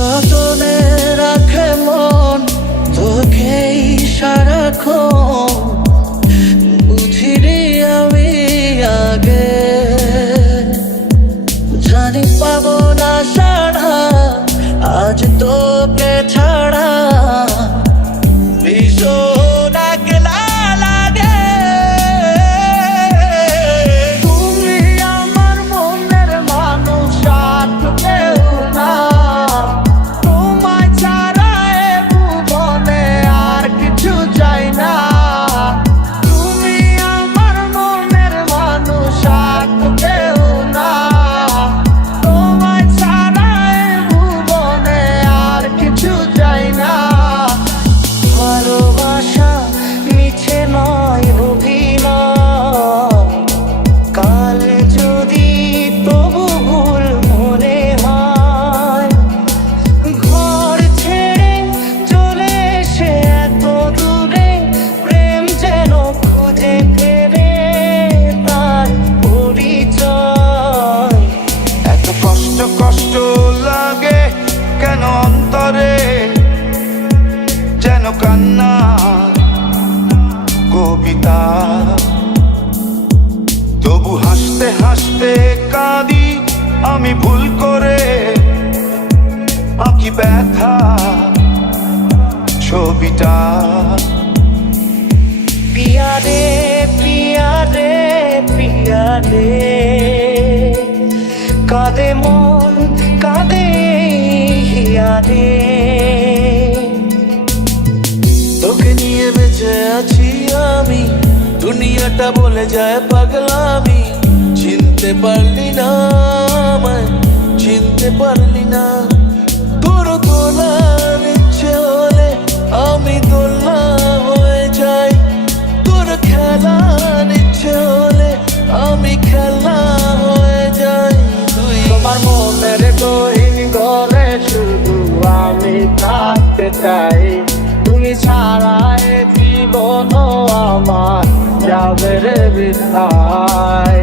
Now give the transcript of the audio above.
যতনে রাখে মন তোকেই সারাক্ষণ, বুঝিনি আমি আগে। জানি পাবো না সাড়া আজ তোকে ছাড়া, ভীষণ একলা লাগে। তুমি আমার মনের মানুষ, আর কেউ না। তোমায় ছাড়া এ ভুবনে আর কিছু চাই না। তুমি আমার মনের মানুষ, আর কেউ না। তোমায় ছাড়া এ ভুবনে আর কিছু চাই না। ভালোবাসা মিছে নয় অভিনয়, কাল যদি তবু ভুল মনে হয়। ঘর ছেড়ে চলে এসে এত দূরে, প্রেম যেন খুঁজে ফেরে তার পরিচয়। এত কষ্ট কষ্ট লাগে কেন অন্তরে, যেন কান্না কবিতা। তবু হাসতে হাসতে কাঁদি আমি ভুল করে, আঁকি ব্যথা ছবিটা। পিয়া রে পিয়া রে পিয়া রে, কাঁদে মন কাঁদে হিয়া রে। তোকে নিয়ে বেঁচে আছি আমি, দুনিয়াটা বলে যায় পাগলামি। চিনতে পারলি না আমায়, চিনতে পারলি না। তোর দোলার ইচ্ছে হলে আমি দোলা হয়ে যাই, তোর খেলার ইচ্ছে হলে আমি খেলা হয়ে যাই। তুই তোমার মনের গহীন ঘরে শুধু আমি থাকতে চাই। তুমি ছাড়া এ জীবন আমার যাবে রে বৃথায়।